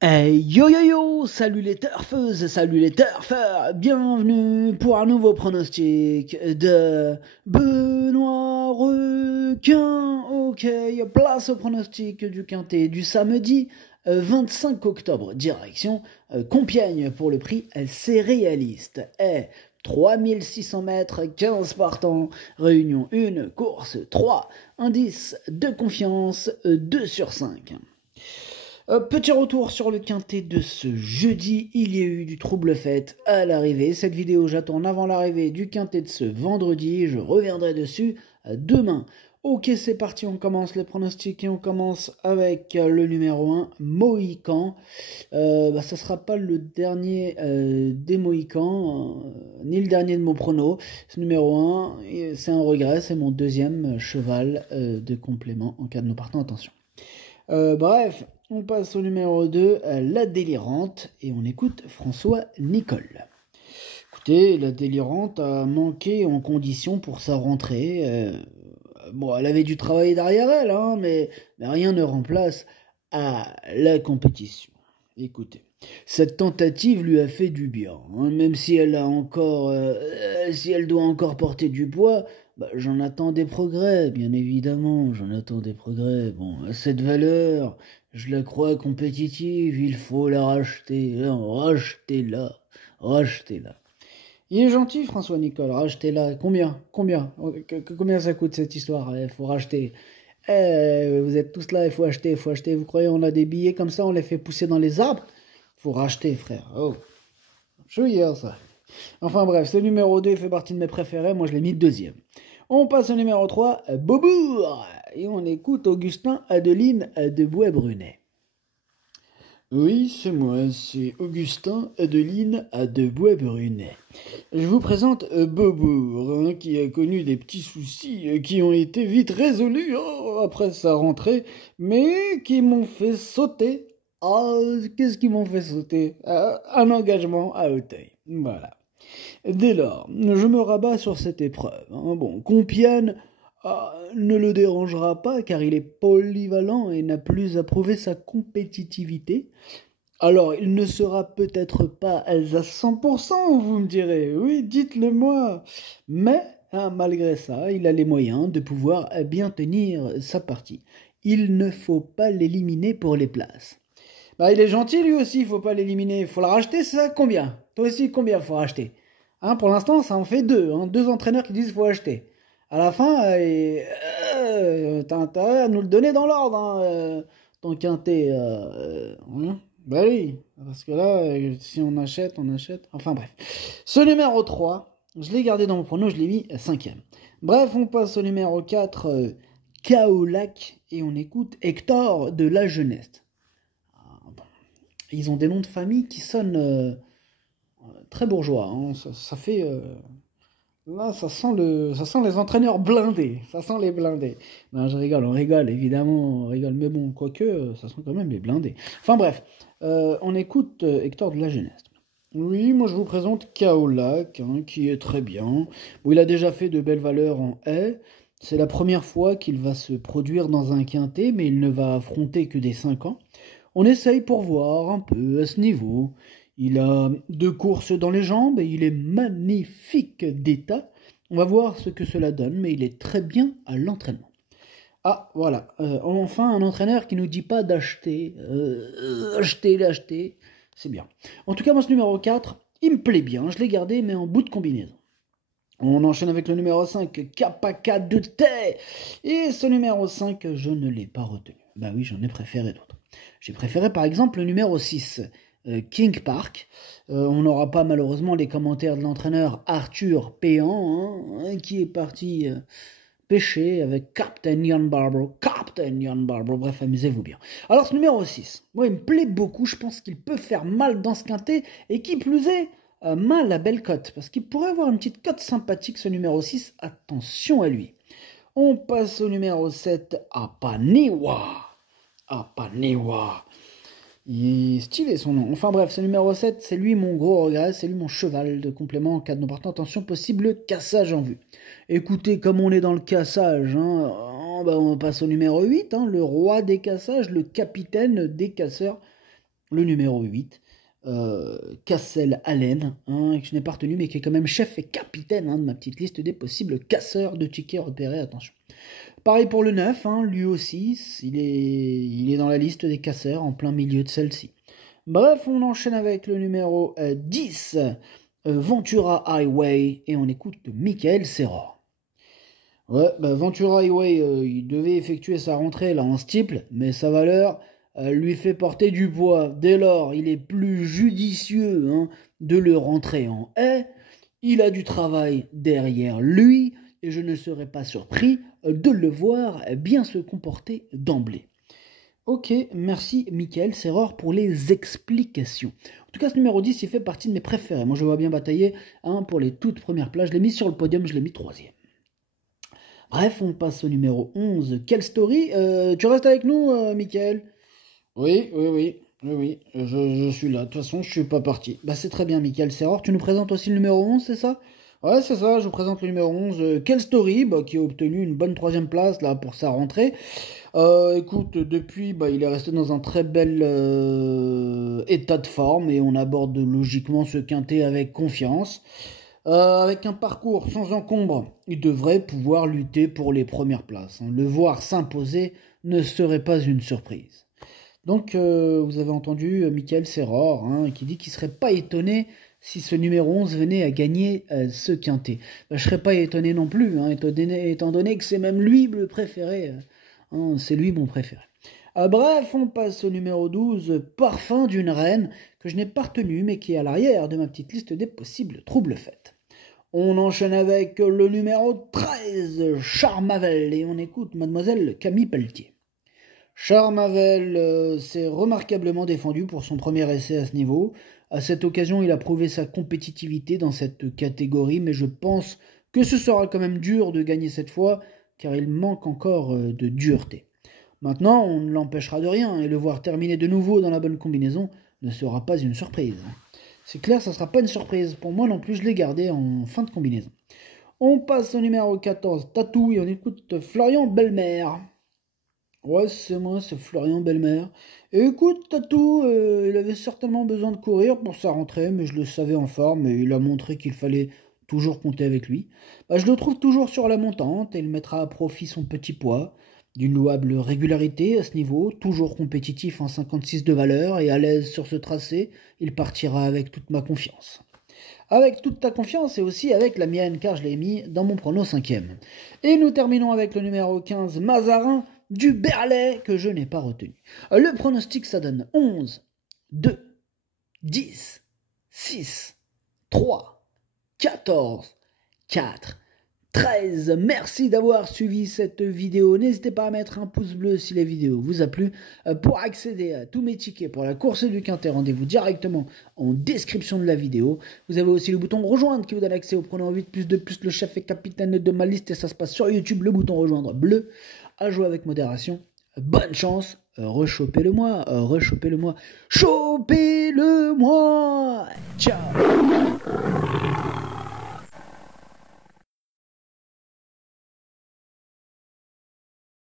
Hey yo yo yo, salut les turfeuses, salut les turfeurs, bienvenue pour un nouveau pronostic de Benoît Requin. Ok, place au pronostic du quintet du samedi 25 octobre, direction Compiègne pour le prix céréaliste. Et 3600 mètres, 15 partants, réunion 1, course 3, indice de confiance 2 sur 5. Petit retour sur le quintet de ce jeudi, il y a eu du trouble fait à l'arrivée. Cette vidéo j'attends avant l'arrivée du quintet de ce vendredi, je reviendrai dessus demain. Ok, c'est parti, on commence les pronostics et on commence avec le numéro 1, Mohican. Ça sera pas le dernier des Mohicans, ni le dernier de mon prono. Ce numéro 1, c'est un regret, c'est mon deuxième cheval de complément en cas de nous partant, attention. Bref, on passe au numéro 2, La Délirante, et on écoute François Nicole. Écoutez, La Délirante a manqué en condition pour sa rentrée. Bon, elle avait du travail derrière elle, hein, mais rien ne remplace à la compétition. Écoutez, cette tentative lui a fait du bien, hein, même si elle a encore, si elle doit encore porter du poids. J'en attends des progrès, bien évidemment, j'en attends des progrès. Bon, à cette valeur, je la crois compétitive, il faut la racheter. Rachetez-la, rachetez-la. Il est gentil, François Nicole, rachetez-la. Combien ça coûte cette histoire? Il faut racheter. Vous êtes tous là, il faut acheter, il faut acheter. Vous croyez on a des billets comme ça, on les fait pousser dans les arbres? Il faut racheter, frère. Oh, chouïa, ça. Enfin bref, ce numéro 2 fait partie de mes préférés, moi je l'ai mis deuxième. On passe au numéro 3, Beaubourg, et on écoute Augustin Adeline de Bois-Brunet. Oui, c'est moi, c'est Augustin Adeline de Bois-Brunet. Je vous présente Beaubourg, hein, qui a connu des petits soucis qui ont été vite résolus après sa rentrée, mais qui m'ont fait sauter. Ah, qu'est-ce qui m'ont fait sauter? Un engagement à Auteuil. Voilà. Dès lors, je me rabats sur cette épreuve. Hein. Bon, Compiègne ne le dérangera pas car il est polyvalent et n'a plus à prouver sa compétitivité. Alors, il ne sera peut-être pas à 100%, vous me direz. Oui, dites-le moi. Mais, malgré ça, il a les moyens de pouvoir bien tenir sa partie. Il ne faut pas l'éliminer pour les places. Il est gentil lui aussi, il faut pas l'éliminer. Il faut le racheter, c'est ça? Combien? Toi aussi, combien il faut racheter? Hein, pour l'instant, ça en fait deux. Hein, deux entraîneurs qui disent qu'il faut acheter. À la fin, t'as intérêt à nous le donner dans l'ordre, hein, ton quintet. Hein. Oui, parce que là, si on achète, on achète. Enfin bref. Ce numéro 3, je l'ai gardé dans mon prono, je l'ai mis cinquième. Bref, on passe au numéro 4, Kaolac, et on écoute Hector de la Jeunesse. Ils ont des noms de famille qui sonnent très bourgeois. Hein. Ça fait... là, ça sent les entraîneurs blindés. Ça sent les blindés. Non, je rigole, on rigole, évidemment, on rigole. Mais bon, quoique, ça sent quand même les blindés. Enfin bref, on écoute Hector de la Jeunesse. Oui, moi je vous présente Kaolac, hein, qui est très bien. Bon, il a déjà fait de belles valeurs en haie. C'est la première fois qu'il va se produire dans un quintet, mais il ne va affronter que des 5 ans. On essaye pour voir un peu à ce niveau. Il a 2 courses dans les jambes et il est magnifique d'état. On va voir ce que cela donne, mais il est très bien à l'entraînement. Ah, voilà. Enfin, un entraîneur qui nous dit pas d'acheter. Acheter. C'est bien. En tout cas, moi, ce numéro 4, il me plaît bien. Je l'ai gardé, mais en bout de combinaison. On enchaîne avec le numéro 5, Kapaka de Thé. Et ce numéro 5, je ne l'ai pas retenu. Bah oui, j'en ai préféré d'autres. J'ai préféré par exemple le numéro 6, King Park. On n'aura pas malheureusement les commentaires de l'entraîneur Arthur Péan, hein, qui est parti pêcher avec Captain Ian Barbro. Bref, amusez-vous bien. Alors ce numéro 6, moi il me plaît beaucoup, je pense qu'il peut faire mal dans ce quintet, et qui plus est, mal à belle cote, parce qu'il pourrait avoir une petite cote sympathique ce numéro 6, attention à lui. On passe au numéro 7, Apaniwa. Il est stylé son nom. Enfin bref, ce numéro 7, c'est lui mon gros regret, c'est lui mon cheval de complément en cas de non partant. Attention, possible cassage en vue. Écoutez, comme on est dans le cassage, hein, on passe au numéro 8, hein, le roi des cassages, le capitaine des casseurs, le numéro 8, Cassel Allen, hein, que je n'ai pas retenu, mais qui est quand même chef et capitaine de ma petite liste des possibles casseurs de tickets repérés, attention. Pareil pour le 9, lui aussi, il est dans la liste des casseurs, en plein milieu de celle-ci. Bref, on enchaîne avec le numéro 10, Ventura Highway, et on écoute Michael Serra. Ouais, Ventura Highway, il devait effectuer sa rentrée là en steeple, mais sa valeur lui fait porter du poids. Dès lors, il est plus judicieux de le rentrer en haie. Il a du travail derrière lui, et je ne serais pas surpris de le voir bien se comporter d'emblée. Ok, merci Michael Serror pour les explications. En tout cas, ce numéro 10, il fait partie de mes préférés. Moi, je vois bien batailler pour les toutes premières places. Je l'ai mis sur le podium, je l'ai mis 3e. Bref, on passe au numéro 11. Quelle story tu restes avec nous, Michael? Oui, je suis là. De toute façon, je suis pas parti. C'est très bien, Michael Serror. Tu nous présentes aussi le numéro 11, c'est ça? Ouais, c'est ça, je vous présente le numéro 11, Quelle Story, qui a obtenu une bonne 3e place là, pour sa rentrée. Écoute, depuis, il est resté dans un très bel état de forme et on aborde logiquement ce quintet avec confiance. Avec un parcours sans encombre, il devrait pouvoir lutter pour les premières places. Le voir s'imposer ne serait pas une surprise. Donc, vous avez entendu Michael Serror qui dit qu'il ne serait pas étonné si ce numéro 11 venait à gagner ce quintet. Je ne serais pas étonné non plus, étant donné que c'est même lui le préféré. C'est lui mon préféré. Bref, on passe au numéro 12, Parfum d'une reine, que je n'ai pas retenu, mais qui est à l'arrière de ma petite liste des possibles troubles faits. On enchaîne avec le numéro 13, Charmavel, et on écoute mademoiselle Camille Pelletier. Charmavel s'est remarquablement défendu pour son premier essai à ce niveau. À cette occasion, il a prouvé sa compétitivité dans cette catégorie, mais je pense que ce sera quand même dur de gagner cette fois, car il manque encore de dureté. Maintenant, on ne l'empêchera de rien, et le voir terminer de nouveau dans la bonne combinaison ne sera pas une surprise. C'est clair, ça ne sera pas une surprise. Pour moi non plus, je l'ai gardé en fin de combinaison. On passe au numéro 14, Tatou, et on écoute Florian Belmer. Ouais, c'est moi, c'est Florian Belmer. Et écoute, Tatou, il avait certainement besoin de courir pour sa rentrée, mais je le savais en forme, et il a montré qu'il fallait toujours compter avec lui. Je le trouve toujours sur la montante, et il mettra à profit son petit poids, d'une louable régularité à ce niveau, toujours compétitif en 56 de valeur, et à l'aise sur ce tracé, il partira avec toute ma confiance. Avec toute ta confiance et aussi avec la mienne, car je l'ai mis dans mon prono 5e. Et nous terminons avec le numéro 15, Mazarin, du Berlay, que je n'ai pas retenu. Le pronostic, ça donne 11, 2, 10, 6, 3, 14, 4, 13. Merci d'avoir suivi cette vidéo. N'hésitez pas à mettre un pouce bleu si la vidéo vous a plu. Pour accéder à tous mes tickets pour la course du Quintet, rendez-vous directement en description de la vidéo. Vous avez aussi le bouton rejoindre qui vous donne accès au pronom 8 + 2 + le chef et capitaine de ma liste, et ça se passe sur YouTube, le bouton rejoindre bleu. À jouer avec modération. Bonne chance. Rechopez-le-moi. Chopez-le-moi. Ciao.